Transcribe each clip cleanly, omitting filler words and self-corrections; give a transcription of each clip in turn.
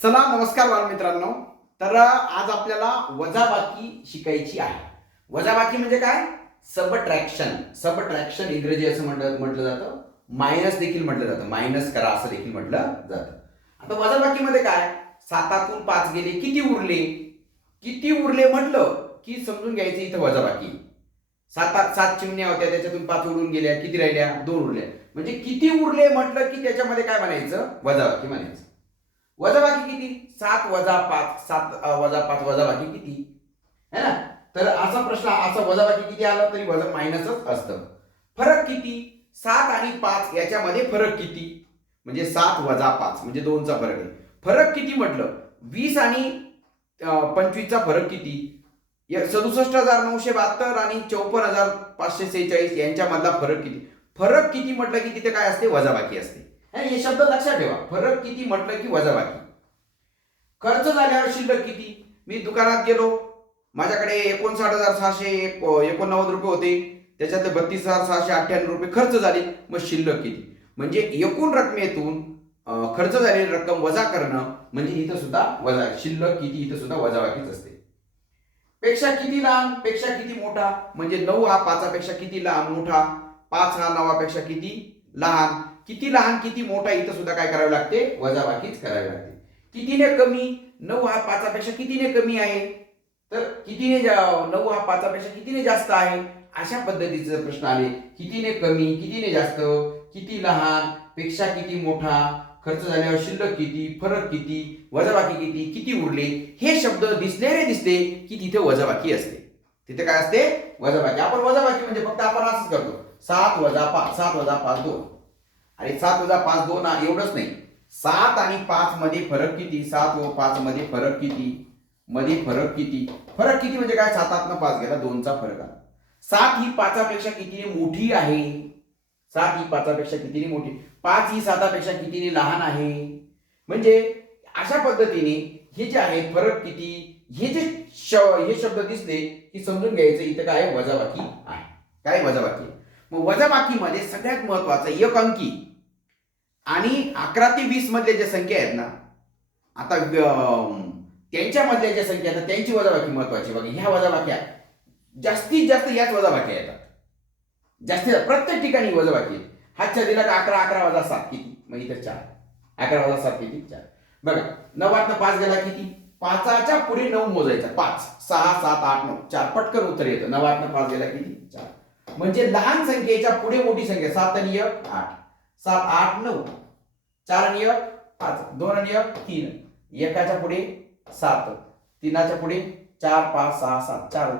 चला नमस्कार बालमित्रांनो. तर आज आपल्याला वजाबाकी शिकायची आहे. वजाबाकी म्हणजे काय? सबट्रॅक्शन. सबट्रॅक्शन इंग्रजी असं म्हटलं जातं. मायनस देखील म्हटलं जातं. मायनस करा असं देखील म्हटलं जातं. आता वजाबाकीमध्ये काय? 7 5 गेले, किती उरले? किती उरले म्हटलं की समजून घ्यायचं इथं वजाबाकी. 7 चिमण्या होत्या, त्याच्यातून 5 उडून गेल्या, किती राहिल्या? 2 उरल्या. म्हणजे किती उरले म्हटलं की त्याच्यामध्ये काय म्हणायचं? वजाबाकी म्हणायचं. वजाबाकी किती? 7 - 5, 7 - 5 वजाबाकी किती? है ना? तर असा प्रश्न, असा वजाबाकी किती आला तरी वजा मायनसच असतं. फरक किती? 7 आणि 5 याच्यामध्ये फरक किती? म्हणजे 7 - 5 म्हणजे 2चा फरक आहे. फरक किती म्हटलं? 20 आणि 25 चा फरक किती? 67,972 आणि 54,546 यांच्यामधला फरक किती? फरक किती म्हटलं की तिथे काय असते? वजाबाकी असते. हे शब्द लक्षात ठेवा. फरक किती म्हटलं की वजाबाकी. खर्च झाल्यावर शिल्लक किती? मी दुकानात गेलो, माझ्याकडे 59,689 रुपये होते, त्याच्यातले 32,698 रुपये खर्च झाले, मग शिल्लक किती? म्हणजे एकूण रकमेतून खर्च झालेली रक्कम वजा करणं म्हणजे इथं सुद्धा वजा. शिल्लक किती इथं सुद्धा वजाबाकीच असते. पेक्षा किती लहान, पेक्षा किती मोठा, म्हणजे 9 हा 5 पेक्षा किती लहान मोठा, 5 हा 9 पेक्षा किती लहान. किती लहान किती मोठा इथं सुद्धा काय करावे लागते? वजाबाकीच करावी लागते. कितीने कमी? 9 हा 5 पेक्षा कितीने कमी आहे, तर कितीने 9 हा 5 पेक्षा कितीने जास्त आहे. अशा पद्धतीचे प्रश्न आले. कितीने कमी, कितीने जास्त, किती लहान, पेक्षा किती मोठा, खर्च झाल्यावर शिल्लक किती, फरक किती, वजाबाकी किती, किती उरले, हे शब्द दिसले की तिथे वजाबाकी असते. तिथे काय असते? वजाबाकी. आपण वजाबाकी म्हणजे फक्त आपण असंच करतो, 7 - 5, 7 - 5 2. आणि 7 - 5 2 एवढंच नाही. 7 आणि 5 मध्ये फरक किती? 7 व 5 मध्ये फरक किती? मध्ये फरक किती? फरक किती म्हणजे काय? 7 5 गेला, 2चा फरक आला. 7 ही 5 पेक्षा कितीने मोठी आहे? 7 ही 5 पेक्षा कितीने मोठी? 5 ही 7 पेक्षा कितीने लहान आहे? म्हणजे अशा पद्धतीने हे जे आहे फरक किती, हे जे हे शब्द दिसले की समजून घ्यायचं इथं काय? वजाबाकी आहे. काय? वजाबाकी. मग वजाबाकीमध्ये सगळ्यात महत्वाचं एक अंकी आणि 11 ते 20 मधल्या ज्या संख्या आहेत ना, आता त्यांच्यामधल्या ज्या संख्या आहेत त्यांची वजाबाकी महत्वाची. बघा, ह्या वजाबाक्या जास्तीत जास्त याच वजाबाकी येतात. जास्तीत प्रत्येक ठिकाणी वजाबाकी आहे. हातच्या दिला का 11 11 वजा 7 किती? मग इथं 4. 11 वजा 7 किती? 4. बघा, 9 5 गेला किती? 5च्या पुढे 9 मोजायचा. 5 6 7 8 9 4. पटकन उत्तर येतं. 9 5 गेला किती? 4. म्हणजे लहान संख्येच्या पुढे मोठी संख्या. 7 आणि 1 8. 7 8 9. 4 आणि 1 5. 2 आणि 1 3. एकाच्या पुढे 7. 3च्या पुढे 4 5 6 7. 4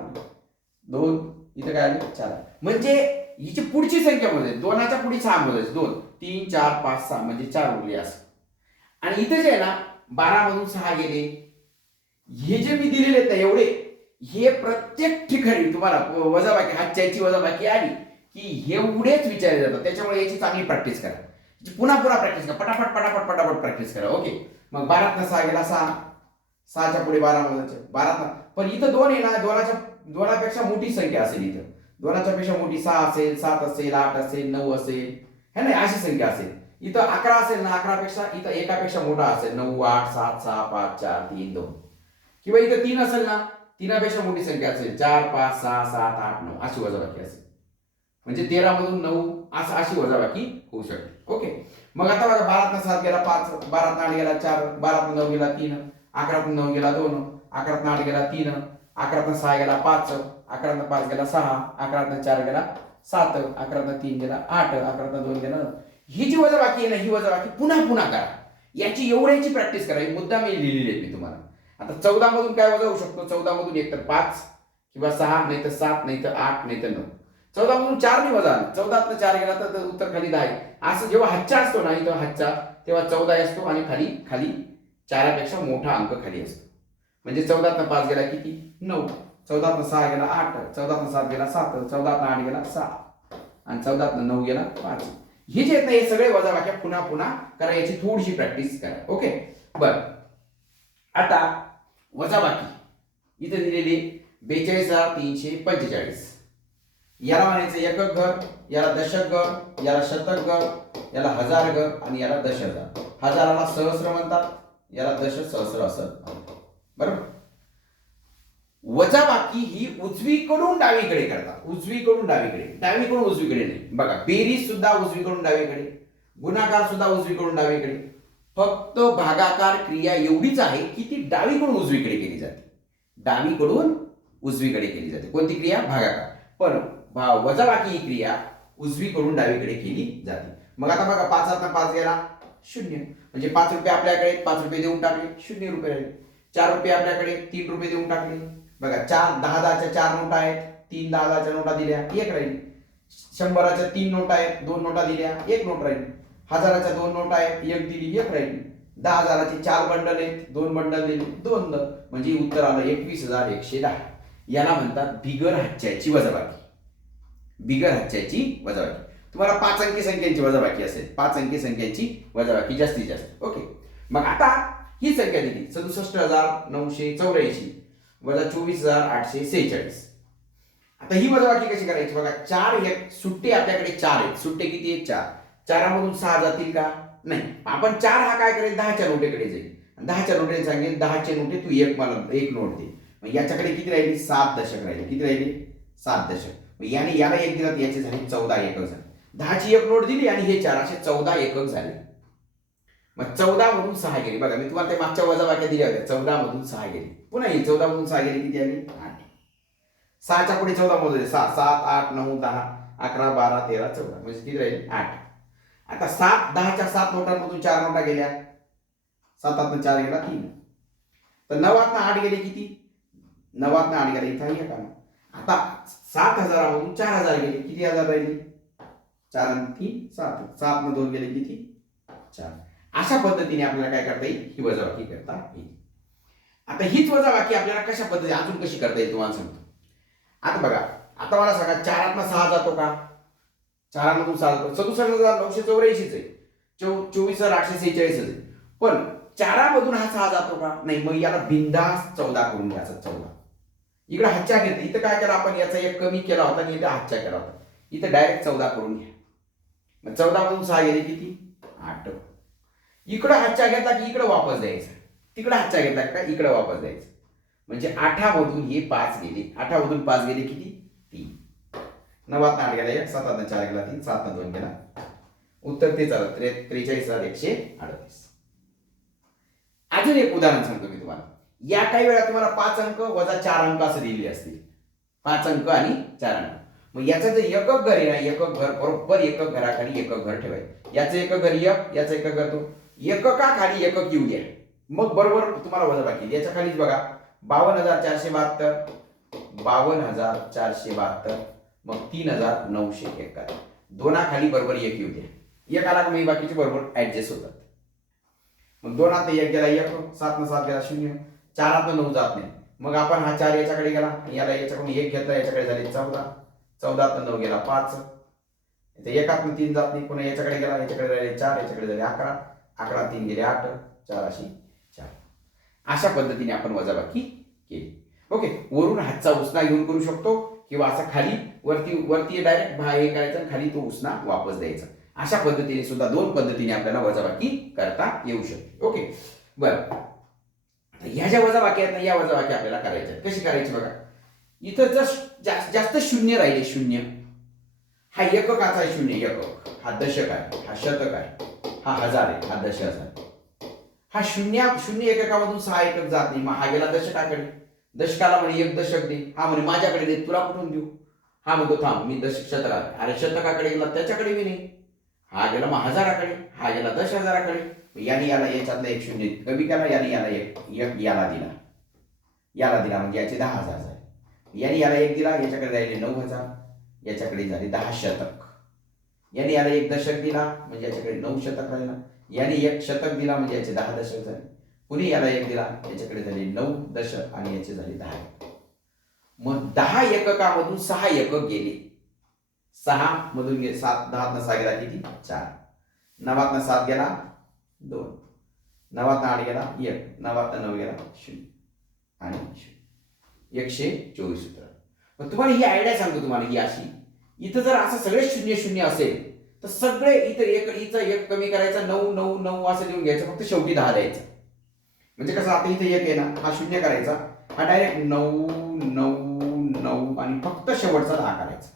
2. इथं काय आलं? 4. म्हणजे हिची पुढची संख्या मोजायची. 2च्या पुढे 6 मोजायची. 2 3 4 5 6 म्हणजे 4 उरले असं. आणि इथं जे आहे ना, 12 मधून 6 गेले. हे जे मी दिलेले आहेत ना एवढे, हे प्रत्येक ठिकाणी तुम्हाला वजाबाकी, हातच्याची वजाबाकी आली की एवढेच विचारले जातात. त्याच्यामुळे याची चांगली प्रॅक्टिस करा. पुन्हा पुन्हा प्रॅक्टिस करा. पटापट पटापट पटापट प्रॅक्टिस करा. ओके. मग 12 6 गेला 6. 6च्या पुढे 12 मोजायचे. 12 पण इथं 2 आहे ना, 2पेक्षा मोठी संख्या असेल इथं. 2च्या पेक्षा मोठी 6 असेल, 7 असेल, 8 असेल, 9 असेल, है ना, अशी संख्या असेल. इथं 11 असेल ना, 11 पेक्षा इथं एकापेक्षा मोठा असेल. 9 8 7 6 5 4 3 2. किंवा इथं 3 असेल ना, 3पेक्षा मोठी संख्या असेल. 4 5 6 7 8 9 अशी वजाबाकी असेल. म्हणजे 13 मधून 9 असं अशी वजाबाकी होऊ शकते. ओके. मग आता बघा, 12 7 गेला 5, 12 8 गेला 4, 12 9 गेला 3, 11 9 गेला 2, 11 8 गेला 3, 11 6 गेला 5, 11 5 गेला 6, 11 4 गेला 7, 11 3 गेला 8, 11 2 गेला 9. ही जी वजाबाकी आहे ना, ही वजाबाकी पुन्हा पुन्हा करा. याची एवढ्याची प्रॅक्टिस करा. ही मुद्दा मी लिहिलेली आहे मी तुम्हाला. आता 14 मधून काय वजा होऊ शकतो? 14 मधून एक तर 5 किंवा 6, नाही तर 7, नाही तर 8, नाही तर 9. 14 मधून 4 ने वजा. 14 4 गेला तर उत्तर खाली 10. असं जेव्हा हातचा असतो ना, इथं हातचा, तेव्हा 14 असतो आणि खाली खाली 4पेक्षा मोठा अंक खाली असतो. म्हणजे 14 5 गेला किती? 9. 14 6 गेला 8. 14 7 गेला 7. 14 8 गेला 6. आणि 14 9 गेला 5. हे जे आहेत ना, हे सगळे वजाबाक्या पुन्हा पुन्हा करा. याची थोडीशी प्रॅक्टिस करा. ओके. बर, आता वजाबाकी इथे दिलेली 42,345. याला म्हणायचं एकक घर, याला दशक घर, याला शतक घर, याला हजार घर आणि याला 10,000. हजाराला सहस्र म्हणतात, याला दश सहस्र असं बरोबर. वजाबाकी ही उजवीकडून डावीकडे करतात, उजवीकडून डावीकडे, डावीकडून उजवीकडे नाही. बघा बेरीज सुद्धा उजवीकडून डावीकडे, गुणाकार सुद्धा उजवीकडून डावीकडे. फक्त भागाकार क्रिया एवढीच आहे की ती डावीकडून उजवीकडे केली जाते, डावीकडून उजवीकडे केली जाते. कोणती क्रिया? भागाकार. पण वजाबाकी ही क्रिया उजवीकडून डावीकडे केली जाते. मग आता बघा 5 5 गेला 0, म्हणजे 5 रुपये आपल्याकडे, 5 रुपये देऊन टाकले, 0 रुपये राहिले. 4 रुपये आपल्याकडे, 3 रुपये देऊन टाकले. बघा 4 10 10च्या 4 नोटा आहेत, 3 10 10च्या नोटा दिल्या, 1 राहिली. 100च्या 3 नोटा आहेत, 2 नोटा दिल्या, 1 नोट राहिली. 1000च्या 2 नोटा आहेत, 1 दिली, 1 राहिली. 10,000चे 4 बंडल आहेत, 2 बंडल दिले, 2 द, म्हणजे उत्तर आलं 21,110. याला म्हणतात बिगर हातच्याची वजाबाकी. बिगर हातच्याची वजाबाकी. तुम्हाला 5 अंकी संख्यांची वजाबाकी असेल, 5 अंकी संख्यांची वजाबाकी जास्तीत जास्त. ओके, मग आता ही संख्या दिली 67,984 वजा 24,846. आता ही वजाबाकी कशी करायची? बघा 4 एक सुट्टे आपल्याकडे 4 आहेत. सुट्टे किती आहेत? 4. 4 6 जातील का? नाही. आपण 4 हा काय करेल? 10च्या नोटेकडे जाईल. 10च्या नोटेने सांगेल 10चे नोटे तू मला एक नोट दे. मग याच्याकडे किती राहिली? 7 दशक राहिली. किती राहिली? 7 दशक. मग याने याला एक दिला, याचे झाले 14 एकक झाले. 10ची एक नोट दिली आणि हे 4 असे 14 एकक झाले. मग 14 मधून 6 गेली. बघा मी तुम्हाला ते मागच्या वजाबाक्या दिल्या होत्या. 14 मधून 6 गेली. पुन्हा ही 14 मधून 6 गेली, किती आली? 8. 6च्या पुढे 14 मोजले. 6 7 8 9 10 11 12 13 14, म्हणजे किती राहिले? 8. आता 10च्या 7 नोटांमधून 4 नोटा गेल्या. 7 4 गेला 3. तर 9 8 गेले किती? 9 8 गेले, इथं आहे का? आता 7,000 मधून 4,000 गेले, किती हजार राहिली? 4 आणि 3 7. 7 2 गेले किती? 4. अशा पद्धतीने आपल्याला काय करता येईल? ही वजाबाकी करता येईल. आता हीच वजाबाकी आपल्याला कशा पद्धतीने अजून कशी करता येईल तुम्हाला सांगतो. आता बघा, आता मला सांगा 4 6 जातो का? 4 मधून 6 जातो, 67,984 आहे, 24,846 आहे. पण 4 मधून हा 6 जातो का? नाही. मग याला बिंदास 14 करून घ्यायचा. 14 इकडे हातच्या घेतला. इथं काय केलं आपण? याचा एक कमी केला होता आणि इथं हातच्या केला होता. इथं डायरेक्ट 14 करून घ्या. मग 14 मधून 6 गेले किती? 8. इकडं हातच्या घेतला की इकडं वापस द्यायचा, तिकडं हातच्या घेतला का इकडं वापस द्यायचं. म्हणजे 8 मधून हे 5 गेले. 8 मधून 5 गेले किती? 3. 9 8 गेला 1, 7 4 गेला 3, 7 2 गेला. उत्तर ते झालं 43,138. अजून एक उदाहरण सांगतो मी तुम्हाला. या काही वेळा तुम्हाला 5 अंक वजा 4 अंक असं दिलेले असतील. 5 अंक आणि 4 अंक. मग याचं जर एकक घर आहे ना, एकक घर बरोबर एकक घराखाली एकक घर ठेवायचं. याचं एकक घर 1, याचं एकक घर 2. एककाखाली एकक येऊ द्या, मग बरोबर तुम्हाला वजाबाकी. याच्या खालीच बघा 52,472, 52,472, मग 3,971. दोनाखाली बरोबर 1 येऊ द्या. 1 आला का मग बाकीचे बरोबर ऍडजस्ट होतात. मग 2 आत 1 गेला 1, 7 7 गेला 0, 4 आत 9 जात नाही. मग आपण हा 4 याच्याकडे गेला, याला याच्याकडून 1 घेतला, याच्याकडे झाले 14, 14 आत 9 गेला 5, इथे 1 आत 3 जात नाही. पुन्हा याच्याकडे गेला, याच्याकडे झाले 4, याच्याकडे झाले 11, 11 3 गेले 8, 4 अशी 4. अशा पद्धतीने आपण वजाबाकी केली. ओके, वरून हातचा उसना घेऊन करू शकतो किंवा असा खाली वरती डायरेक्ट हे करायचा, खाली तो उसना वापस द्यायचा. अशा पद्धतीने सुद्धा 2 पद्धतीने आपल्याला वजाबाकी करता येऊ शकते. ओके, बरं. ह्या ज्या वजाबाकी आहेत ना, या वजाबाकी आपल्याला करायच्या. कशी करायची बघा. इथं जर जास्त शून्य राहिले, शून्य हा एककाचा आहे, शून्य एकक हा दशक आहे, हा शतक आहे, हा हजार आहे, हा दश हजार. हा शून्य एककामधून 6 एकक जात नाही. मग हा गेला दशकाकडे, दशकाला म्हणे 1 दशक दे. हा म्हणे माझ्याकडे दे, तुला कुठून देऊ? हा म्हणतो थांब मी शतकाकडे. अरे शतकाकडे गेला, त्याच्याकडे मी नाही. हा गेला मग हजाराकडे, हा गेला 10,000कडे. याने याला याच्यातला 1 शून्य कमी केला, याने याला एक याला दिला, याला दिला, म्हणजे याचे 10,000 झाले. याने याला 1 दिला, याच्याकडे राहिले 9,000, याच्याकडे झाले 10 शतक. याने याला 1 दशक दिला, म्हणजे याच्याकडे 9 शतक राहिला. याने 1 शतक दिला, म्हणजे याचे 10 दशक झाले. पुढे याला 1 दिला, याच्याकडे झाले 9 दशक आणि याचे झाले 10. मग 10 एककामधून 6 एकक गेले. 6 मधून गेले 7, 10 6 गेला किती? 4. 9 7 गेला 2, 9 8 गेला 1, 9 9 गेला 0 आणि 124 सूत्र. मग तुम्हाला ही आयडिया सांगतो तुम्हाला ही अशी. इथं जर असं सगळे 0 0 असेल तर सगळे इथं एक कमी करायचा, 9 9 9 असं देऊन घ्यायचं, फक्त शेवटी 10 द्यायचं. म्हणजे कसं, आता इथे एक आहे ना, हा शून्य करायचा, हा डायरेक्ट 9 9 9 आणि फक्त शेवटचा 10 करायचा.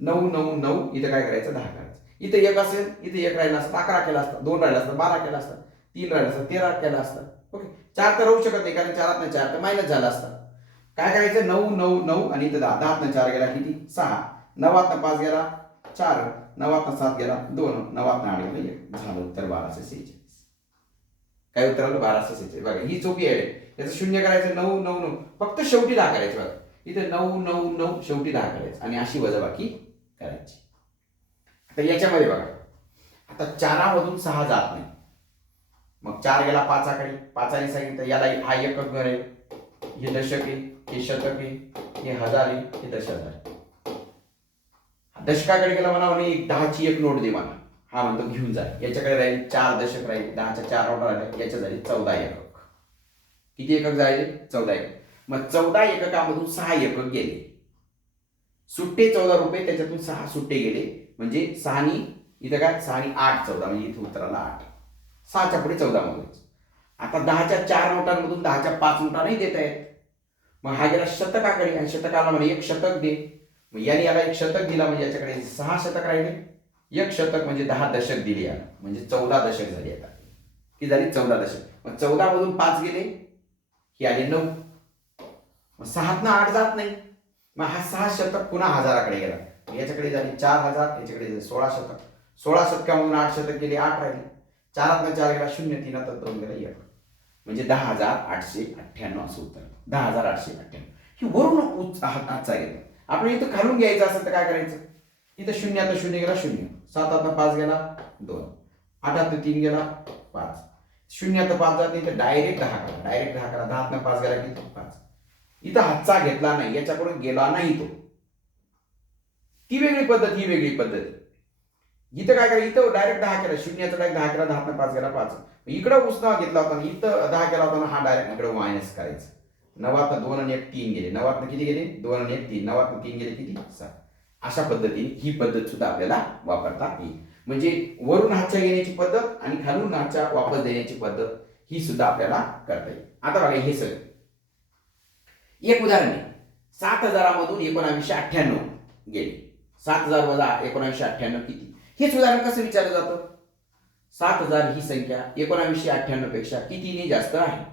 9 9 9 इथं काय करायचं, 10 करायचं. इथे एक असेल, इथे एक राहिला असता 11 केला असता, 2 राहिला असता 12 केला असता, 3 राहिला असता 13 केला असता. ओके, 4 तर राहू शकत नाही कारण 4 4 तर मायनस झाला असता. काय करायचं, 9 9 9 आणि इथं 10 10 4 गेला किती, 6, 9 5 गेला 4, 9 7 गेला 2, 9 8 गेला 1, झालं उत्तर 1246. काय उत्तर आलं, 1246. बघा ही सोपी आहे. याचं शून्य करायचं 9 9 9, फक्त शेवटी 10 करायचं. बघा इथे 9 9 9 शेवटी 10 करायचं आणि अशी वजाबाकी करायची. आता याच्यामध्ये बघा, आता 4मधून 6 जात नाही, मग 4 गेला 5कडे, 5ने सांगितलं याला हा एकक घर आहे, हे दशक आहे, हे शतक आहे, हे हजार आहे, हे दशहजार. दशकाकडे गेला म्हणा, म्हणे 10ची एक नोट दे मला, हा म्हणतो घेऊन जा. याच्याकडे राहील 4 दशक राहील, 10च्या 4 नोटा राहिल्या, याच्या झाली 14 एकक. किती एकक झाले, 14 एकक. मग 14 एककामधून 6 एकक गेले, सुट्टे 14 रुपये, त्याच्यातून 6 सुट्टे गेले, म्हणजे 6नी इथं काय, 6नी 8 14, म्हणजे इथे उत्तराला 8, 6च्या पुढे 14 मधून. आता 10च्या 4 नोटांमधून 10च्या 5 नोटा नाही देता येत, मग हा गेला शतकाकडे, आणि शतकाला म्हणे एक शतक दे, मग याने याला एक शतक दिला, म्हणजे याच्याकडे 6 शतक राहिले, एक शतक म्हणजे 10 दशक दिली याला, म्हणजे 14 दशक झाली. आता की झाली 14 दशक. मग 14 मधून 5 गेले, ही आले 9, मग 6तनं 8 जात नाही, मग हा 6 शतक पुन्हा हजाराकडे गेला, याच्याकडे झाली 4000, याच्याकडे झाले 16 शतक. 16 शतकामधून 8 शतक गेले, 8 राहिले, 4तनं 4 गेला 0, 3 2 गेला 1, म्हणजे 10,898 असं उत्तर. 10,898 ही वरून हातचा गेला. आपण इथं खालून घ्यायचं असेल तर काय करायचं, इथं 0 आता 0 गेला 0, 7 5 गेला 2, 8 3 गेला 5, 0 5 जात, इथं डायरेक्ट 10 करा, डायरेक्ट 10 करा, 10 5 गेला किती 5. इथं हातचा घेतला नाही, याच्याकडून गेला नाही तो, ती वेगळी पद्धत, ही वेगळी पद्धत. इथं काय करा, इथं डायरेक्ट 10 केला, 0चा डायरेक्ट 10 केला, 10 5 गेला 5. इकडं उसना घेतला होता, इथं 10 केला होता, हा डायरेक्ट इकडे मायनस करायचं. 9 2 आणि 1 3 गेले, 9 किती गेले 2 आणि 1 3, 9 3 गेले किती 7. अशा पद्धतीने ही पद्धत सुद्धा आपल्याला वापरता येईल. म्हणजे वरून हातच्या घेण्याची पद्धत आणि खालून हातच्या वापस देण्याची पद्धत ही सुद्धा आपल्याला करता येईल. आता बघा हे सगळं एक उदाहरण आहे. 7,000मधून 1998 गेले, 7,000 वजा 1998 किती, हेच उदाहरण कसं विचारलं जातं, 7,000 ही संख्या 1998 पेक्षा कितीने जास्त आहे,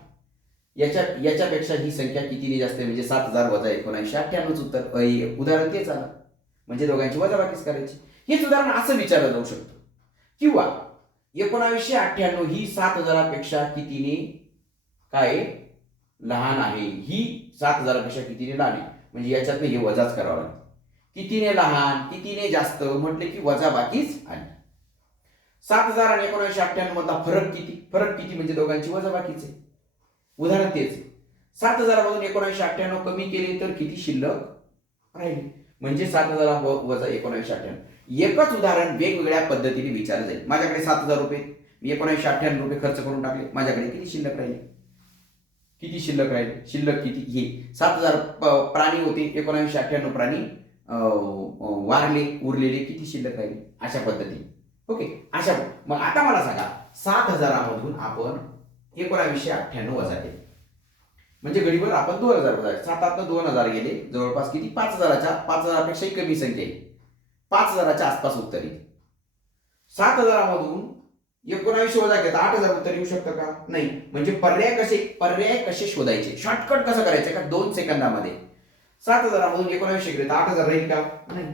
याच्यापेक्षा ही संख्या कितीने जास्त आहे, म्हणजे 7,000 वजा 1998 उत्तर. उदाहरण तेच आलं, म्हणजे दोघांची वजाबाकीच करायची. हेच उदाहरण असं विचारलं जाऊ शकतं, किंवा 1998 ही 7,000पेक्षा कितीने काय लहान आहे, ही 7,000पेक्षा कितीने लहान आहे, म्हणजे याच्यातनं हे वजाच करावं लागतं. कितीने लहान कितीने जास्त म्हटले की वजाबाकीच आली. 7,000 आणि 1998 मधला फरक किती, फरक किती म्हणजे दोघांची वजाबाकीच आहे. उदाहरण तेच, 7,000 मधून 1998 कमी केले तर किती शिल्लक राहील, म्हणजे 7,000 वजा 1998. एकच उदाहरण वेगवेगळ्या पद्धतीने विचारलं जाईल. माझ्याकडे 7,000 रुपये, मी 1998 रुपये खर्च करून टाकले, माझ्याकडे किती शिल्लक राहील, किती शिल्लक राहील, शिल्लक किती, हे 7,000 प्राणी होते, 1998 प्राणी वारले, उरलेले किती शिल्लक राहील, अशा पद्धतीने. ओके, अशा. मग आता मला सांगा, 7,000मधून आपण 1998 वजा केले, म्हणजे गडीवर आपण 2,000 वजा, 7 2000 गेले, जवळपास किती 5,000पेक्षाही कमी संख्या आहे, 5,000च्या आसपास उत्तर येईल. 7,000मधून 19 वजा घेता 8,000 उत्तर येऊ शकतं का, नाही. म्हणजे पर्याय कसे शोधायचे, शॉर्टकट कसं करायचं का 2 सेकंदामध्ये. 7,000मधून 19 गेले तर 8,000 राहील का, नाही.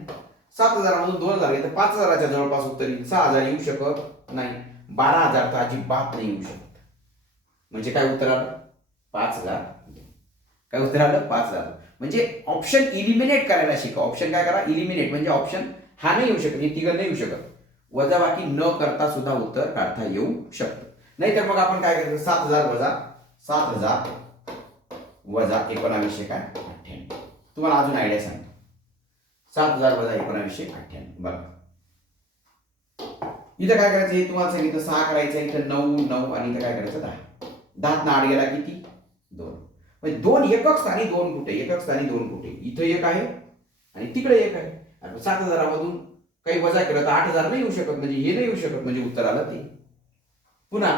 7,000मधून 2,000 गेले तर 5,000च्या जवळपास उत्तर येईल, 6,000 येऊ शकत नाही, 12,000 तर अजिबात नाही येऊ शकत. म्हणजे काय उत्तर आलं, 5,000. काय उत्तर आलं, 5,000. म्हणजे ऑप्शन इलिमिनेट करायला शिका. ऑप्शन काय करा, इलिमिनेट, म्हणजे ऑप्शन हा नाही येऊ शकत, हे तिघं नाही येऊ शकत, वजाबाकी न करता सुद्धा उत्तर काढता येऊ शकतं. नाहीतर मग आपण काय करायचं, 7,000 वजा 19 काय 98. तुम्हाला अजून आयडिया सांगतो, 7,000 वजा 1998. बघा इथं काय करायचं, हे तुम्हाला सांगितलं 6 करायचं, इथं 9 9 आणि इथं काय करायचं 10. 10 8 गेला किती 2, म्हणजे 2 एकक स्थानी 2 कुठे, एकक स्थानी 2 कुठे, इथं एक आहे आणि तिकडे एक आहे. 7,000मधून काही वजा केलं तर 8,000 नाही येऊ शकत, म्हणजे हे नाही येऊ शकत, म्हणजे उत्तर आलं ते. पुन्हा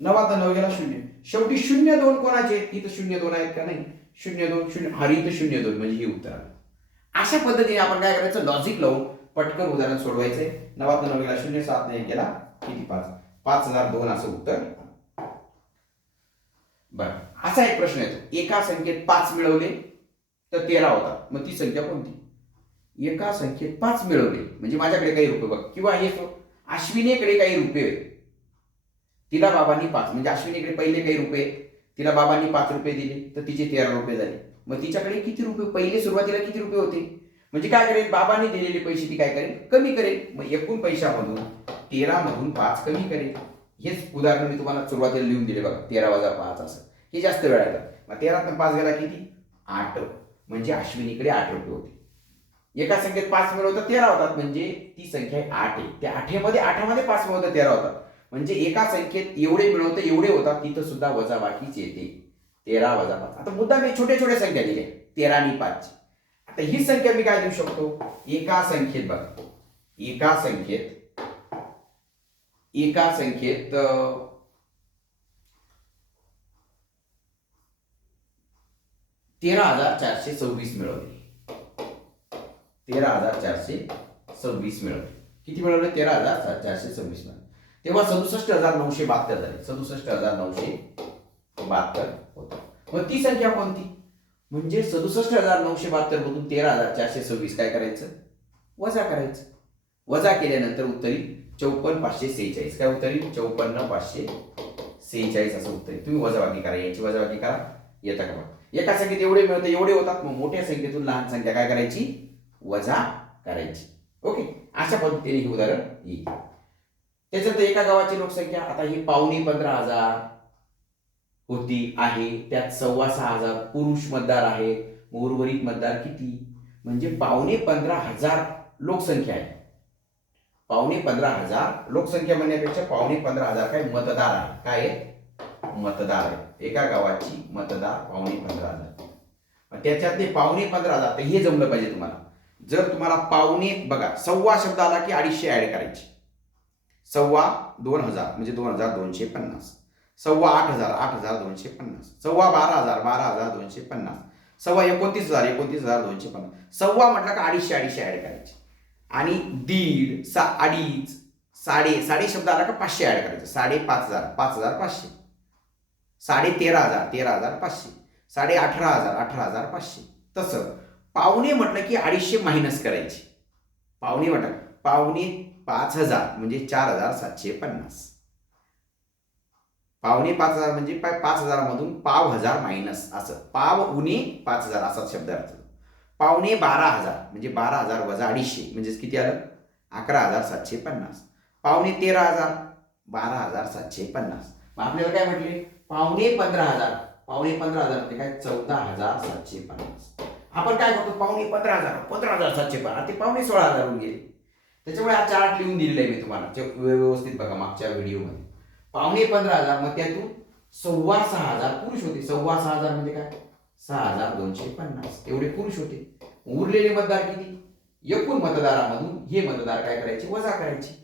9 9 गेला 0. शेवटी 0 2 कोणाचे? इथं 0 2 आहेत का? नाही. 0 2 0 हा इथं 0 2 म्हणजे हे उत्तर आलं. अशा पद्धतीने आपण काय करायचं? लॉजिक लावून पटकन उदाहरण सोडवायचंय. 9 9 गेला 0, 7 1 गेला किती? 5. 5002 असं उत्तर. बरं, असा एक प्रश्न येतो. एका संख्येत 5 मिळवले तर 13 होता. मग ती संख्या कोणती? एका संख्येत 5 मिळवले म्हणजे माझ्याकडे काही रुपये बघ, किंवा हे अश्विनीकडे काही रुपये, तिला बाबांनी 5 म्हणजे अश्विनीकडे पहिले काही रुपये, तिला बाबांनी 5 रुपये दिले तर तिचे 13 रुपये झाले. मग तिच्याकडे किती रुपये, पहिले सुरुवातीला किती रुपये होते? म्हणजे काय करेल? बाबांनी दिलेले पैसे ती काय करेल? कमी करेल. मग एकूण पैशामधून 13 मधून 5 कमी करेल. हेच उदाहरण मी तुम्हाला सुरुवातीला लिहून दिले बघा, 13 वजा 5 असं. हे जास्त वेळ आहे. मग 13 5 गेला किती? 8. म्हणजे अश्विनीकडे 8 रुपये होते. एका संख्येत 5 मिळवतात 13 होतात म्हणजे ती संख्या 8 आहे. त्या 8मध्ये 5 मिळवतात 13 होतात. म्हणजे एका संख्येत एवढे मिळवतं एवढे होतात, तिथं सुद्धा वजाबाकीच येते. 13 वजा 5. आता मुद्दा मी छोट्या छोट्या संख्या दिल्या 13 आणि 5. आता ही संख्या मी काय देऊ शकतो? एका संख्येत बघा, एका संख्येत 13,426 मिळवले. 13,426 मिळवले. किती मिळवले? 13,426 मिळवले. तेव्हा 67,972 झाले. 67,972 होता. मग ती संख्या कोणती? म्हणजे 67,972 मधून 13,426 काय करायचं? वजा करायचं. वजा केल्यानंतर उत्तर येईल 54,546. काय उत्तर येईल? 54,546 असं उत्तर येईल. तुम्ही वजाबाकी करा, याची वजाबाकी करा. येता का? एका संख्येत एवढे मिळतं एवढे होतात. मग मोठ्या संख्येतून लहान संख्या काय करायची? वजा करायची. ओके, अशा पद्धतीने हे उदाहरण येईल. त्याच्यानंतर एका गावाची लोकसंख्या, आता ही 15,500 होती आहे, त्यात 6,500 पुरुष मतदार आहेत. उर्वरित मतदार किती? म्हणजे 15,500 लोकसंख्या आहे. 15,500 लोकसंख्या म्हणण्यापेक्षा 15,500 काय मतदार आहे. काय आहे? मतदार आहे. एका गावाची मतदार 15,500. त्याच्यातले 15,500 तर हे जमलं पाहिजे तुम्हाला. जर तुम्हाला पावणे बघा, सव्वा शब्द आला की 250 ऍड करायचे. सव्वा 2,000 म्हणजे 2,250. सव्वा 8,000 8,250. सव्वा 12,000 12,250. सव्वा 29,000 29,250. सव्वा म्हटलं का 250 ऍड करायचे. आणि दीड, अडीच, साडे शब्द आला का 500 ऍड करायचे. 5,500 5,500. 13,500 13,500. 18,000 18,500. तसं पावणे म्हटलं की 250 मायनस करायचे. पावणे म्हटलं 5,000 म्हणजे 4,750. 5,000 म्हणजे 5,000 मधून 5,000 मायनस असं. पाव उणे 5,000 असा शब्द अर्थ. 12,000 म्हणजे 12,000 वजा 250 म्हणजे किती आलं? 11,750. 13,000 12,750. मग आपल्याला काय म्हटले? 15,000 म्हणजे काय? 14,750. आपण काय करतो? 15,000 15,750 ते 16,000 होऊन गेले. त्याच्यामुळे हा चार्ट लिहून दिलेला आहे मी तुम्हाला व्यवस्थित बघा मागच्या व्हिडिओमध्ये. 15,500 मग त्यातून 6,500 पुरुष होते. 6,500 म्हणजे काय? 6,250 एवढे पुरुष होते. उरलेले मतदार किती? एकूण मतदारामधून हे मतदार काय करायचे? वजा करायचे.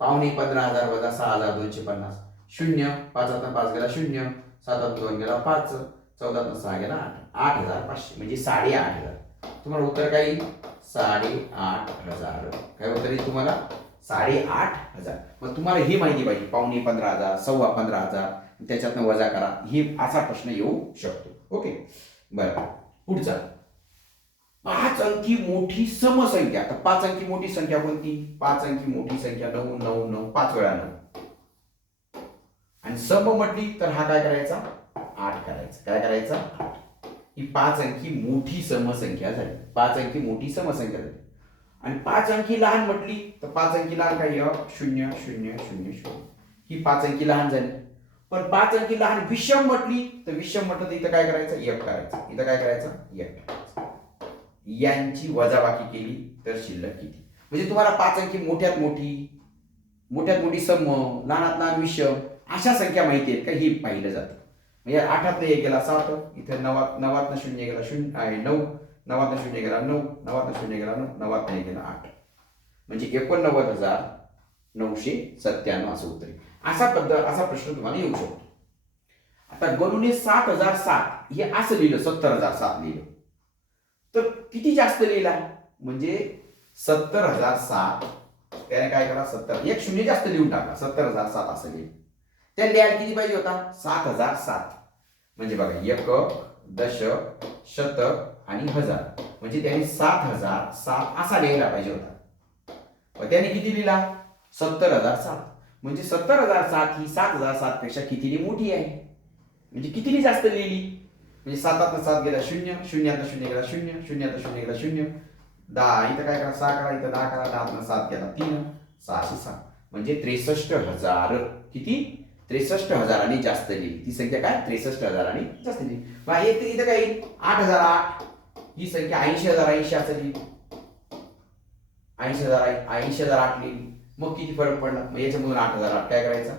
15,500 वजा 6,250. 0 5 5 गेला 0. 7 2 गेला 5. 14 6 गेला 8. 8,500 म्हणजे 8,500. तुम्हाला उत्तर काय येईल? 8,500. काय उत्तर येईल तुम्हाला? 8,500. मग तुम्हाला ही माहिती पाहिजे. 15,500 15,500 त्याच्यातनं वजा करा. ही असा प्रश्न येऊ शकतो. ओके, बरं. पुढचा 5 अंकी मोठी समसंख्या. आता 5 अंकी मोठी संख्या कोणती? 5 अंकी मोठी संख्या 9 9 9 5 वेळा 9. आणि सम म्हटली तर हा काय करायचा? 8 करायचा. काय करायचा? 8. ही 5 अंकी मोठी समसंख्या झाली. 5 अंकी मोठी समसंख्या झाली. आणि 5 अंकी लहान म्हटली तर 5 अंकी लहान काय? 0 0 0 0. ही 5 अंकी लहान झाली. पण 5 अंकी लहान विषम म्हटली तर विषम म्हटलं तर इथं काय करायचं? 1 करायचं. इथं काय करायचं? 1 करायचं. यांची वजाबाकी केली तर शिल्लक किती? म्हणजे तुम्हाला 5 अंकी मोठ्यात मोठी सम, लहानात लहान विषम अशा संख्या माहिती आहेत का? ही पाहिलं जातं. म्हणजे 8 1 गेला 7. इथे 9 0 गेला 0 9. 9 0 गेला 9. 9 0 गेला 9. 9 1 गेला 8. म्हणजे 89,997 असं उत्तर. असा प्रश्न तुम्हाला येऊ शकतो. आता गणूने 7,007 हे असं लिहिलं, 70,007 लिहिलं, तर किती जास्त लिहिला म्हणजे 70,007. त्याने काय करा, 70 एक शून्य जास्त लिहून टाका, 70,007 असं लिहिलं. त्या लिहायला किती पाहिजे होता, 7,007. म्हणजे बघा, एकक, दशक, शतक आणि हजार, म्हणजे त्याने 7,007 असा लिहायला पाहिजे होता. व त्याने किती लिहिला, 70,007. म्हणजे 70,007 ही 7,007 पेक्षा कितीने मोठी आहे, म्हणजे कितीने जास्त लिहिली. म्हणजे 7 7 गेला 0, 0 0 गेला 0, 0 0 गेला 0, 10 इथं काय करा, 6 करा, इथं 10 करा, 10 7 गेला 3, 606. म्हणजे 63,000. किती, 63,000 जास्त लिहिली. ती संख्या काय, 63,000 जास्त लिहिली. मग इथं काय, 8,008 ही संख्या 80,080 असं लिहिली, 80,008 लिहिली. मग किती फरक पडला, मग याच्यामधून 8,008 काय करायचा,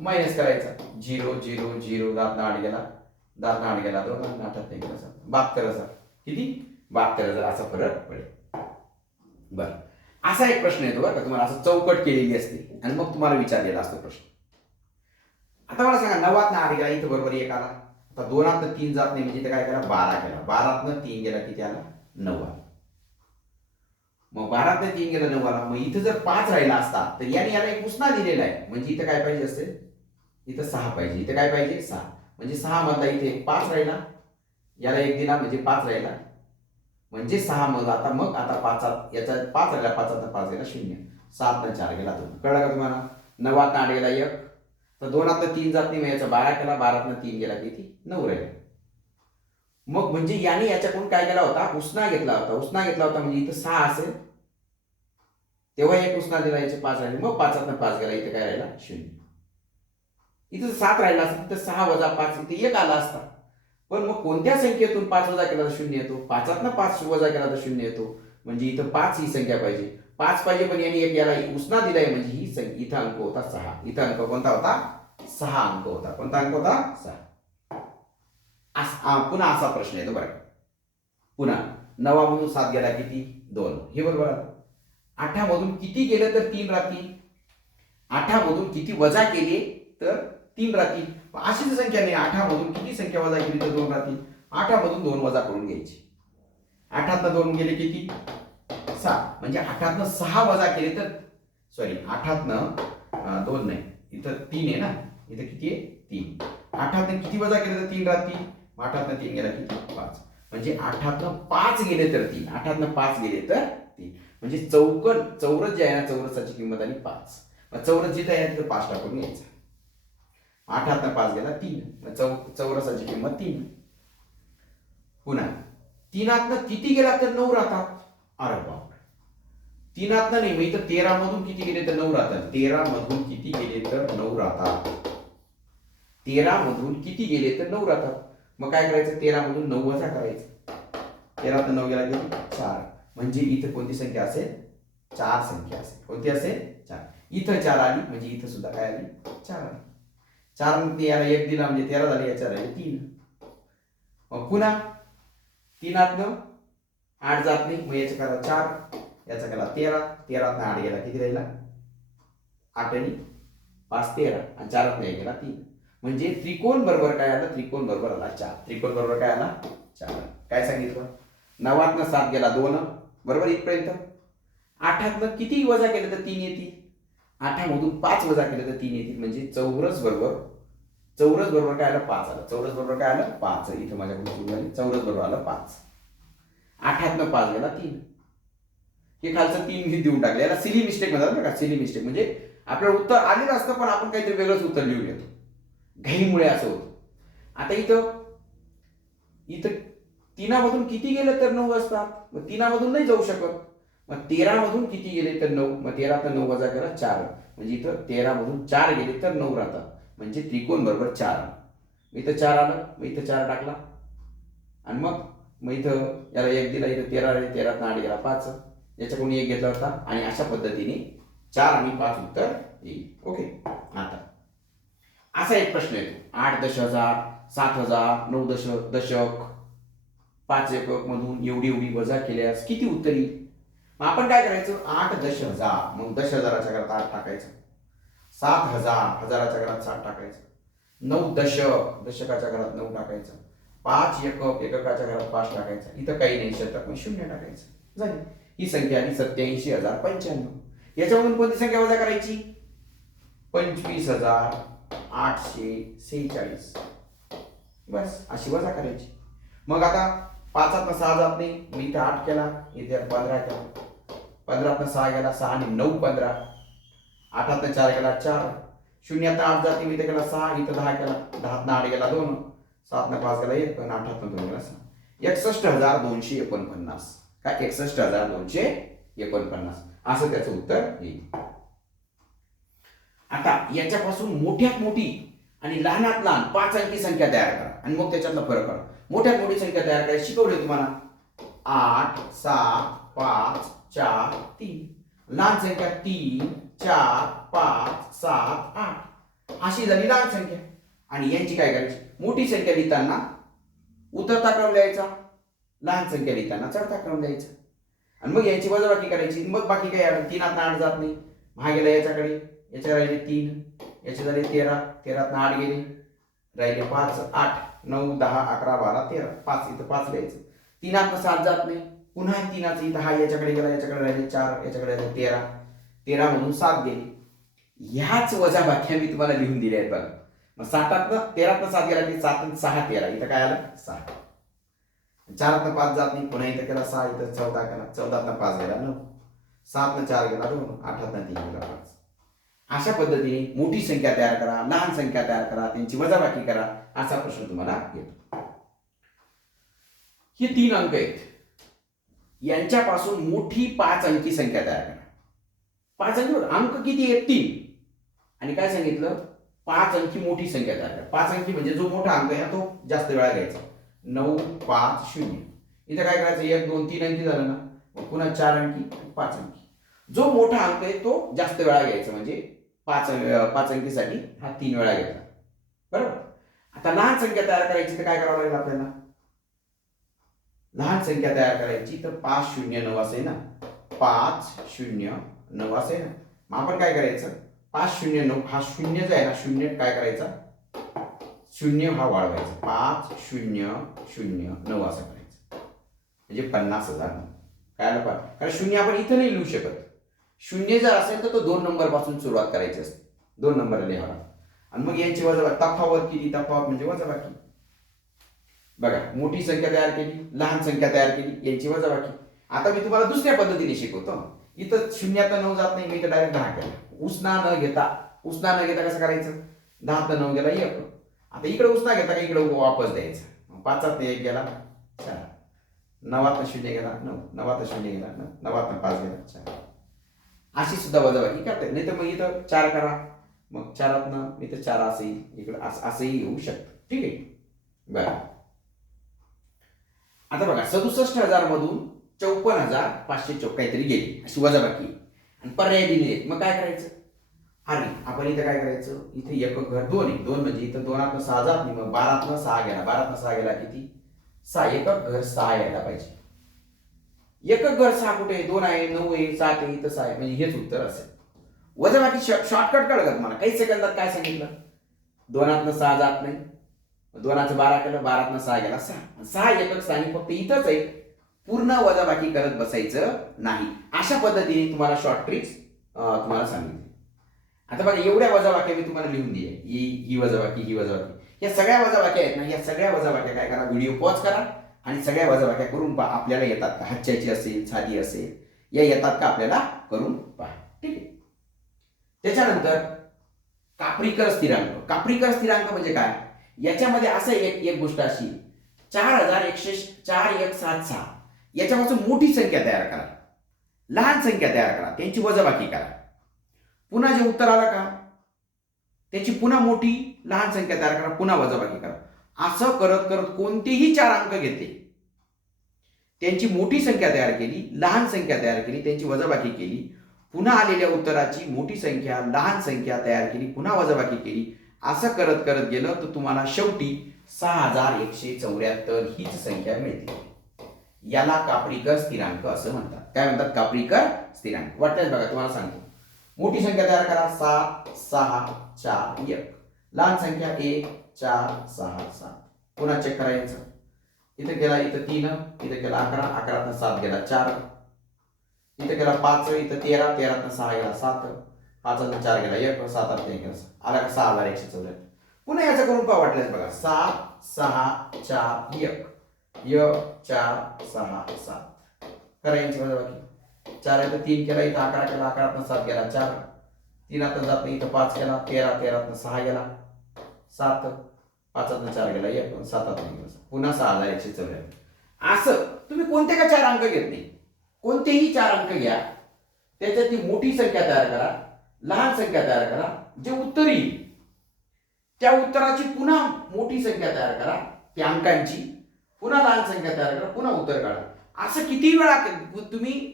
मायनस करायचा. 0 0 0 दात 8 गेला, दात 8 गेला 2, 8 8 गेला 72,000. किती, 72,000 असा फरक पडेल. बर, असा एक प्रश्न येतो बरं का, तुम्हाला असं चौकट केलेली असते आणि मग तुम्हाला विचारलेला असतो प्रश्न. आता मला सांगा, 9 8 गेला, इथं बरोबर 1 आला. आता 2 3 जात नाही, म्हणजे इथं काय करा, 12 केला, 12 3 गेला, किती आला, 9 आला. मग 12 3 गेला 9 आला. मग इथं जर 5 राहिला असता तर याला एक उसना दिलेला आहे, म्हणजे इथं काय पाहिजे असेल, इथं 6 पाहिजे. इथं काय पाहिजे, 6. म्हणजे 6 मधला इथे 5 राहिला, याला 1 दिला म्हणजे 5 राहिला, म्हणजे 6 मग आता 5 याचा 5 राहिला, 5 5 गेला 0, 7 4 गेला 2. कळलं का तुम्हाला, 9 8 गेला 1, तर 2 3 जात नाही, मग याचा 12 केला, 12 3 गेला किती, 9 राहिला. मग म्हणजे याने याच्याकडून काय केला होता, उसना घेतला होता, म्हणजे इथं 6 असेल, तेव्हा एक उसना दिला, याचे 5 राहिले, मग 5 5 गेला, इथे काय राहिला, 0. इथं 7 राहिला असता, तिथं 6 वजा 5, इथे 1 आला असता. पण मग कोणत्या संख्येतून 5 वजा केला तर 0 येतो, 5 5 वजा केला तर 0 येतो. म्हणजे इथं 5 ही संख्या पाहिजे, 5 पाहिजे, पण यांनी एक याला उसना दिलाय, म्हणजे ही संख्या, इथं अंक होता 6. इथं अंक कोणता होता, 6 अंक होता. कोणता अंक होता, 6. पुन्हा असा प्रश्न येतो बरं. पुन्हा 9 मधून 7 गेला किती, 2, हे बरोबर आहे. 8 मधून किती गेलं तर 3 राहतील, 8 मधून किती वजा केले तर 3 राहतील. अशीच संख्या नाही, 8 मधून किती संख्या वजा केली तर 2 राहतील. 8 मधून 2 वजा करून घ्यायची. 8 2 गेले किती, 6. म्हणजे 8 6 वजा केले तर, सॉरी, 8 2 नाही, इथं 3 आहे ना, इथं किती आहे, 3. 8 किती वजा केले तर 3 राहतील. 8 3 गेला किती, 5. म्हणजे 8 5 गेले तर 3, 8 5 गेले तर 3. म्हणजे चौरस जे आहे ना, चौरसाची किंमत आली 5. मग चौरस जिथं आहे तिथं 5 टाकून घ्यायचा. 8 5 गेला 3, मग चौरसाची किंमत 3. पुन्हा 3 किती गेला तर 9 राहतात. अरे बाप, 3 नाही, मग इथं 13 मधून किती गेले तर 9 राहतात. 13 मधून किती गेले तर 9 राहतात. 13 मधून किती गेले तर 9 राहतात. मग काय करायचं, 13 मधून 9 वजा करायचं. 13 9 गेला किती, 4. म्हणजे इथं कोणती संख्या असेल, 4 संख्या असेल. कोणती असेल, 4. इथं 4 आली, म्हणजे इथं सुद्धा काय आली, 4 आली. 4 याला 1 दिला म्हणजे 13 झाली, याच्या राहिले 3. मग पुन्हा 3 8 जात नाही, मग याच्या करा 4, याचा केला 13, 13 8 गेला किती राहिला, 8 आणि 5 13, आणि 4 गेला 3. म्हणजे त्रिकोण बरोबर काय आलं, त्रिकोण बरोबर आला 4. त्रिकोण बरोबर काय आला, 4. काय सांगितलं, 9 7 गेला 2, बरोबर इथपर्यंत. 8 किती वजा केलं तर 3 येतील. 8 मधून 5 वजा केलं तर 3 येतील. म्हणजे चौरस बरोबर काय आलं, 5 आलं. चौरस बरोबर काय आलं, 5. इथं माझ्याकडून चूक झाली, चौरस बरोबर आलं 5. 8 5 गेला 3. हे खालचं 3 मी देऊन टाकलं, याला सिली मिस्टेक म्हणतात बरं का. सिली मिस्टेक म्हणजे आपलं उत्तर आलेलं असतं, पण आपण काहीतरी वेगळंच उत्तर लिहून येतो, घाईमुळे असं होतं. आता इथं 3 मधून किती गेले तर 9 असतात. मग 3 मधून नाही जाऊ शकत. मग 13 मधून किती गेले तर 9, मग 13 9 वजा करा 4. म्हणजे इथं 13 मधून 4 गेले तर 9 राहतात. म्हणजे त्रिकोण बरोबर 4 आलं. इथं 4 आलं, मग इथं 4 टाकला, आणि मग इथं याला 1 दिला, इथं 13 आले, 13 8 गेला 5, याच्याकडून 1 घेतला होता, आणि अशा पद्धतीने 4 आणि 5 उत्तर येईल. ओके. आता असा एक प्रश्न येतो, 8 दशहजार, 7,000, 9 दशक, 5 एकक मधून एवढी वजा केल्यास किती उत्तर येईल. मग आपण काय करायचं, 8 10,000, मग 10,000च्या करता 8 टाकायचं. 7,000, हजाराच्या घरात 7 टाकायचं. 9 दशक, दशकाच्या घरात 9 टाकायचं. 5 एकक, एककाच्या घरात 5 टाकायचं. इथं काही नाही, शतक मग 0 टाकायचं. झाली ही संख्या आली 87,095. याच्यामधून कोणती संख्या वजा करायची? 25,846. बस अशी वजा करायची. मग आता 5 6 जात नाही, मग इथे 8 केला, इथे 15 केला. 15 6 गेला, 6 आणि 9 15. 8 4 गेला 4. 0 8 जाते, मी इथे केला 6, इथं 10 केला. 10 8 गेला 2. 7 5 गेला 1 आणि 8 2 गेला 6. 61,249. काय 61,249 असं त्याचं उत्तर येईल. आता याच्यापासून मोठ्यात मोठी आणि लहानात लहान 5 अंकी संख्या तयार करा आणि मग त्याच्यातला फरक करा. मोठ्यात मोठी संख्या तयार करायला शिकवले तुम्हाला. 8 7 5 4 3. लहान संख्या 3 4 5 7 8. अशी झाली लहान संख्या. आणि यांची काय करायची? मोठी संख्या लिहिताना उतरता क्रम लिहायचा, लहान संख्या लिहिताना चढता क्रम लिहायचा. आणि मग यांची वजाबाकी करायची. मग बाकी काही 3 8 जात नाही, हा गेला याच्याकडे, याच्या राहिले 3, याचे झाले 13, 13 8 गेले, राहिले 5 8 9 10 11 12 13. 5 इथं 5 लिहायचं. 3 8 7 जात नाही, पुन्हा 3 इथं हा याच्याकडे गेला, याच्याकडे राहिले 4, याच्याकडे राहिले 13, 13 म्हणून 7 गेले. ह्याच वजाबाकी मी तुम्हाला लिहून दिल्या आहेत बघा. मग 7 13 7 गेला की 7 6 13, इथं काय आलं 6. 4 5 जात नाही, पुन्हा इथं केला 6, इथं 14 केला, 14 5 गेला 9, 7 4 गेला 2, 8 3 गेला 5. अशा पद्धतीने मोठी संख्या तयार करा, लहान संख्या तयार करा, त्यांची वजाबाकी करा, असा प्रश्न तुम्हाला येतो. हे 3 अंक आहेत, यांच्यापासून मोठी 5 अंकी संख्या तयार करा. 5 अंकी अंक किती आहेत? 3. आणि काय सांगितलं? 5 अंकी मोठी संख्या तयार करा. 5 अंकी म्हणजे जो मोठा अंक आहे तो जास्त वेळा घ्यायचा. 9 5 0. इथं काय करायचं? 1 2 3 अंकी झालं ना, पुन्हा 4 अंकी 5 अंकी. जो मोठा अंक आहे तो जास्त वेळा घ्यायचा, म्हणजे 5 अंकीसाठी हा 3 वेळा घेतला. बरोबर. आता लहान संख्या तयार करायची तर काय करावं लागेल आपल्याला? लहान संख्या तयार करायची तर 5 0 9 असेल ना, 5 0 9 असेल ना. मग आपण काय करायचं? 5 0 9 हा शून्य जो आहे ना, शून्य काय करायचा? शून्य हा वाढवायचा. 5 0 0 9 असं करायचं, म्हणजे 50,000. काय आलं? कारण शून्य आपण इथं नाही लिहू शकत. शून्य जर असेल तर तो 2 नंबर पासून सुरुवात करायची असते. 2 नंबर लिहावा. आणि मग यांची वजाबाकी, तफावत किती? तफावत म्हणजे वजाबाकी. बघा, मोठी संख्या तयार केली, लहान संख्या तयार केली, यांची वजाबाकी. आता मी तुम्हाला दुसऱ्या पद्धतीने शिकवतो. इथं 0 9 जात नाही, मी इथं डायरेक्ट 10 केला. उसना न घेता कसं करायचं? 10 9 गेला 1. आता इकडे उसना घेता का इकडे वापस द्यायचं. 5 1 गेला 4, 9 0 गेला 9, 9 0 गेला 9, 9 5 गेला 4. अशी सुद्धा वजाबाकी करता. नाही तर मग इथं 4 करा, मग 4 इथं 4 असेल, इकडे असंही येऊ शकतं. ठीक आहे. बरं, आता बघा 67,000 मधून 54,504 काहीतरी गेली, अशी वजाबाकी. आणि पर्याय दिले, मग काय करायचं? अरे आपण इथं काय करायचं? इथे एकक घर 2 आहे. 2 म्हणजे इथं 2 6 जात नाही, मग 12 6 गेला. 12 6 गेला किती? 6. एकक घर 6 यायला पाहिजे. एकक घर 6 कुठे? 2 आहे, 9 आहे, 7 आहे, इथं 6 आहे, म्हणजे हेच उत्तर असेल. वजाबाकी शॉर्टकट कळलं का तुम्हाला? काही सेकंदात काय सांगितलं? 2 6 जात नाही, 2 12 केलं, 12 6 गेला 6. 6 एकक स्थानी फक्त इथंच आहे, पूर्ण वजाबाकी करत बसायचं नाही. अशा पद्धतीने तुम्हाला शॉर्ट ट्रिक्स तुम्हाला सांगितली. आता बघा, एवढ्या वजाबाक्या मी तुम्हाला लिहून दिल्या. ही वजाबाकी, ही वजाबाकी, या सगळ्या वजाबाक्या आहेत ना, या सगळ्या वजाबाक्या काय करा? व्हिडिओ पॉज करा आणि सगळ्या वजाबाक्या करून पहा. आपल्याला येतात का? हातच्याची असेल, साधी असेल, या येतात का आपल्याला? करून पहा. ठीक आहे. त्याच्यानंतर कापरीकर स्थिरांक. कापरीकर स्थिरांक म्हणजे काय? याच्यामध्ये असं एक गोष्ट अशी, 4176 याच्यापासून मोठी संख्या तयार करा, लहान संख्या तयार करा, त्यांची वजाबाकी करा. पुन्हा जे उत्तर आलं का त्याची पुन्हा मोठी लहान संख्या तयार करा, पुन्हा वजाबाकी करा. असं करत करत कोणतेही 4 अंक घेतले, त्यांची मोठी संख्या तयार केली, लहान संख्या तयार केली, त्यांची वजाबाकी केली, पुन्हा आलेल्या उत्तराची मोठी संख्या लहान संख्या तयार केली, पुन्हा वजाबाकी केली. असं करत करत गेलं तर तुम्हाला शेवटी 6174 हीच संख्या मिळते. याला कापरीकर स्थिरांक असं म्हणतात. काय म्हणतात? कापरीकर स्थिरांक. वाटतंय बघा, तुम्हाला सांगतो. मोठी संख्या तयार करा 7 6 4 1. लहान संख्या 1 4 6 7. पुन्हा चेक करायचं. इथं गेला इथं 3, इथं गेला 11, 11 7 गेला 4, इथं गेला 5, इथं 13, 13 6 गेला 7, 5 4 गेला 1, 7 1 गेला 6. आला का 6174. पुन्हा याचं करून पहा वाटल्यास बघा 7 6 4 1 1 4 6 7. करा यांची वजाबाकी. 4 इथं 3 केला, इथं 11 केला, 11 7 गेला 4, 3 आता जात नाही, इथं 5 केला, 13 13 6 गेला 7, 5 4 गेला 1, 7 गेला 6. पुन्हा 6174. असं तुम्ही कोणते का 4 अंक घेत नाही, कोणतेही 4 अंक घ्या, त्याच्यात ती मोठी संख्या तयार करा, लहान संख्या तयार करा, जे उत्तर येईल त्या उत्तराची पुन्हा मोठी संख्या तयार करा, त्या अंकांची पुन्हा लहान संख्या तयार करा, पुन्हा उत्तर काढा. असं किती वेळा तुम्ही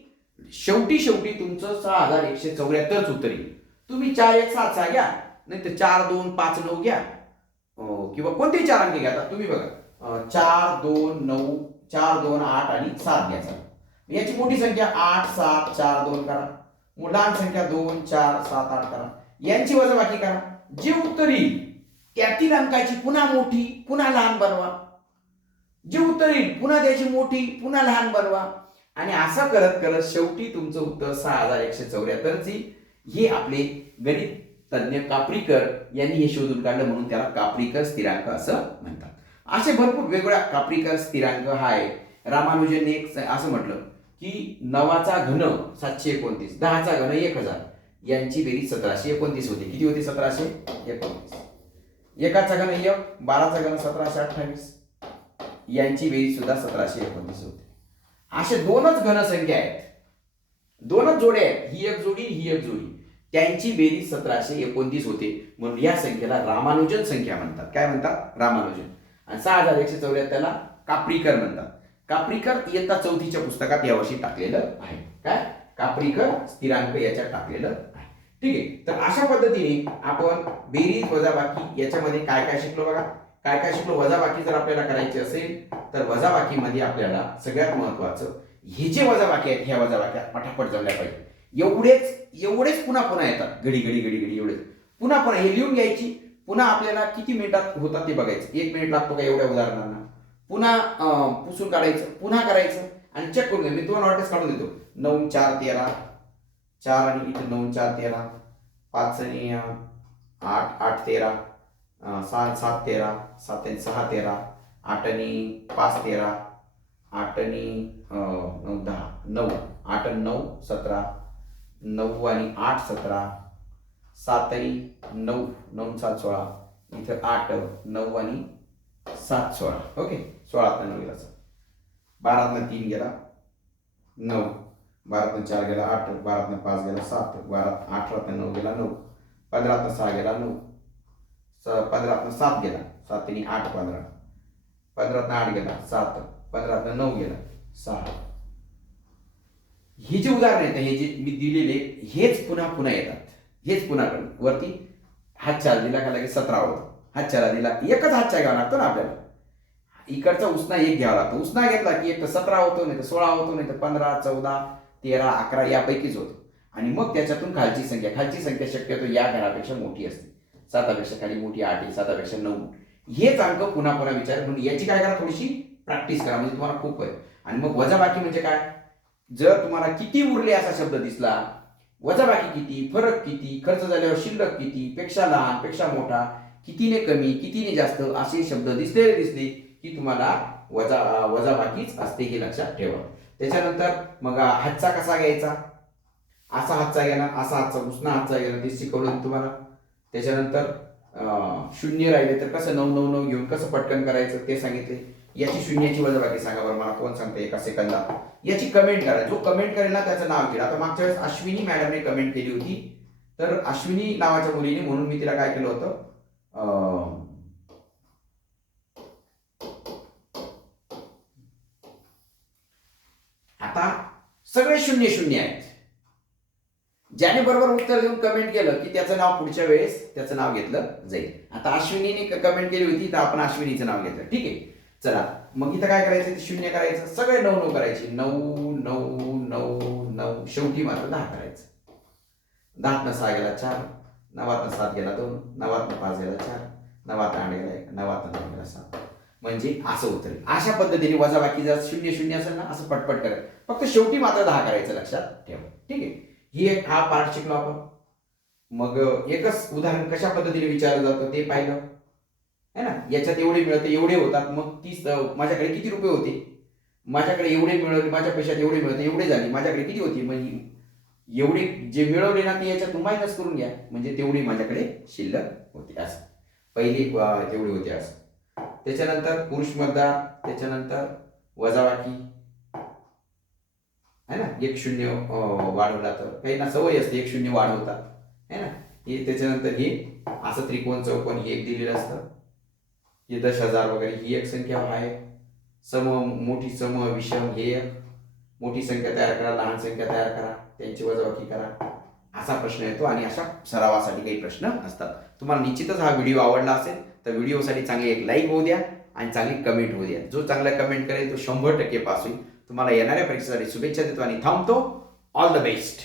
शेवटी तुमचं 6174 उत्तर येईल. तुम्ही 4 1 7 6 घ्या, नाही तर 4 2 5 9 घ्या, किंवा कोणतेही 4 अंक घ्या. तुम्ही बघा 4 2 9 4 2 8 आणि 7 घ्यायचा. याची मोठी संख्या 8 7 4 2 करा, लहान संख्या 2 4 7 8 करा. यांची वजाबाकी करा, जे उत्तर येईल त्यातील अंकाची पुन्हा मोठी पुन्हा लहान बनवा, जे उत्तर येईल पुन्हा त्याची मोठी पुन्हा लहान बनवा, आणि असं करत करत शेवटी तुमचं उत्तर 6174 येईल. हे आपले गणित तज्ञ कापरीकर यांनी हे शोधून काढलं, म्हणून त्याला कापरीकर स्थिरांक असं म्हणतात. असे भरपूर वेगवेगळ्या कापरीकर स्थिरांक आहे. रामानुजनने एक असं म्हटलं की 9चा घन 729, 10चा घन 1000, यांची बेरीज 1729 होते. किती होती? 1729. 1चा घन 1, 12चा घन 1728, यांची बेरीज सुद्धा 1729 होते. असे दोनच घन संख्या आहेत, दोनच जोड्या आहेत, ही एक जोडी ही एक जोडी, त्यांची बेरीज 1729 होते. म्हणून या संख्येला रामानुजन संख्या म्हणतात. काय म्हणतात? रामानुजन. आणि 6174 ला कापरीकर म्हणतात. कापरीकर इयत्ता 4थीच्या पुस्तकात यावर्षी टाकलेलं आहे. काय? कापरीकर स्थिरांक याच्यात टाकलेलं आहे. ठीक आहे. तर अशा पद्धतीने आपण बेरीज वजाबाकी याच्यामध्ये काय काय शिकलो बघा. काय काय शिकलो? वजाबाकी जर आपल्याला करायची असेल तर वजाबाकीमध्ये आपल्याला सगळ्यात महत्वाचं हे जे वजाबाकी आहेत, ह्या वजाबाक्या पटापट जमल्या पाहिजे. एवढेच पुन्हा पुन्हा येतात, घडी घडी घडी घडी एवढेच पुन्हा पुन्हा हे लिहून घ्यायची. पुन्हा आपल्याला किती मिनिटात होतात ते बघायचं. 1 मिनिट लागतो का एवढ्या उदाहरणांना? पुन्हा पुसून काढायचं, पुन्हा करायचं आणि चेक करून घ्या. मी तुम्हाला नोटीस काढून देतो. 9 4 13, 4 आणि इथे 9 4 13, 5 आणि 8 8 13, 6 7 13, 7 आणि 6 13, 8 आणि 5 13, 8 आणि 9 10, 9 8 आणि 9 17, 9 आणि 8 17, 7 आणि 9 9 7 16, इथं 8 9 आणि 7 16. ओके. 16 9 गेला 12 3 गेला 9, 12 4 गेला 8, 12 5 गेला 7, 18 9 गेला 9, 15 6 गेला 9, 15 7 गेला 7 आणि 8 15, 15 8 गेला 7, 15 9 गेला 6. हे जे उदाहरण आहेत, हे जे मी दिलेले हेच पुन्हा पुन्हा येतात. हेच पुन्हा वरती हातचार दिला का लगेच 17 होतं. हातचारा दिला, एकच हातचार घ्यावा लागतो ना आपल्याला. इकडचा उसना एक घ्यावा लागतो. उसना घेतला की एक तर 17 होतो, नाही तर 16 होतो, नाही तर 15 14 13 11 यापैकीच होतो. आणि मग त्याच्यातून खालची संख्या शक्यतो या घरापेक्षा मोठी असते. 7पेक्षा खाली मोठी 8, 7पेक्षा 9. हेच अंक पुन्हा पुन्हा विचार. म्हणून याची काय करा, थोडीशी प्रॅक्टिस करा, म्हणजे तुम्हाला खूप आहे. आणि मग वजाबाकी म्हणजे काय? जर तुम्हाला किती उरले असा शब्द दिसला, वजाबाकी किती, फरक किती, खर्च झाल्यावर शिल्लक किती, पेक्षा लहान पेक्षा मोठा, कितीने कमी कितीने जास्त, असे शब्द दिसले की तुम्हाला वजाबाकीच असते, हे लक्षात ठेवा. त्याच्यानंतर मग हातचा कसा घ्यायचा, असा हातचा घ्या ना, असा हातचा उसना हातचा घ्या ना, ते शिकवलं तुम्हाला. त्याच्यानंतर शून्य राहिले तर कसं 9 9 9 घेऊन कसं पटकन करायचं ते सांगितले. याची शून्याची वजाबाकी सांगा बरं मला, कोण सांगते एका सेकंदात. याची कमेंट करा, जो कमेंट करेल ना त्याचं नाव घेईल. आता मागच्या वेळेस अश्विनी मॅडमने कमेंट केली होती, तर अश्विनी नावाच्या मुलीने, म्हणून मी तिला काय केलं होतं, आता सगळे 0 0 आहेत. ज्याने बरोबर उत्तर देऊन कमेंट केलं की त्याचं नाव पुढच्या वेळेस त्याचं नाव घेतलं जाईल. आता अश्विनीने कमेंट केली होती तर आपण अश्विनीचं नाव घेतलं. ठीक आहे. चला मग इथं काय करायचं, 0 करायचं, सगळे 9 9 करायचे, 9 9 9 9, शेवटी मात्र 10 करायचं. 10 6 गेला 4, 9 7 गेला 2, 9 5 गेला 4, 9 8 गेला 1, 9 9 गेला 7. म्हणजे असं उत्तर येईल. अशा पद्धतीने वजाबाकी जर 0 0 असेल ना असं पटपट करायचं. फक्त शेवटी मात्र 10 करायचं, लक्षात ठेवा. ठीक आहे. ही एक हा पार्ट शिकलो आपण. मग एकच उदाहरण कशा पद्धतीने विचारलं जातं ते पाहिलं है ना. याच्यात एवढे मिळते, एवढे होतात. मग 30 माझ्याकडे किती रुपये होते, माझ्याकडे एवढे मिळवले, माझ्या पैशात एवढे मिळते, एवढे झाले, माझ्याकडे किती होती, म्हणजे एवढे जे मिळवले ना ते याच्यातून मायनस करून घ्या, म्हणजे तेवढी माझ्याकडे शिल्लक होती. असं पहिली तेवढी होती असं. त्याच्यानंतर पुरुष मतदार, त्याच्यानंतर वजाबाकी है ना. 1 0 वाढवला तर काही ना सवय असते 1 0 वाढवतात है ना. हे त्याच्यानंतर हे असं त्रिकोण चौकोन हे एक दिलेलं असतं. हे 10,000 वगैरे ही एक संख्या आहे. सम, मोठी सम, विषम हे एक. मोठी संख्या तयार करा, लहान संख्या तयार करा, त्यांची वजाबाकी करा, असा प्रश्न येतो. आणि अशा सरावासाठी काही प्रश्न असतात. तुम्हाला निश्चितच हा व्हिडिओ आवडला असेल तर व्हिडिओसाठी चांगली एक लाईक होऊ द्या आणि चांगली कमेंट होऊ द्या. जो चांगला कमेंट करेल तो 100% पास होईल. तुम्हाला येणाऱ्या परीक्षेसाठी शुभेच्छा देतो आणि थांबतो. All the best.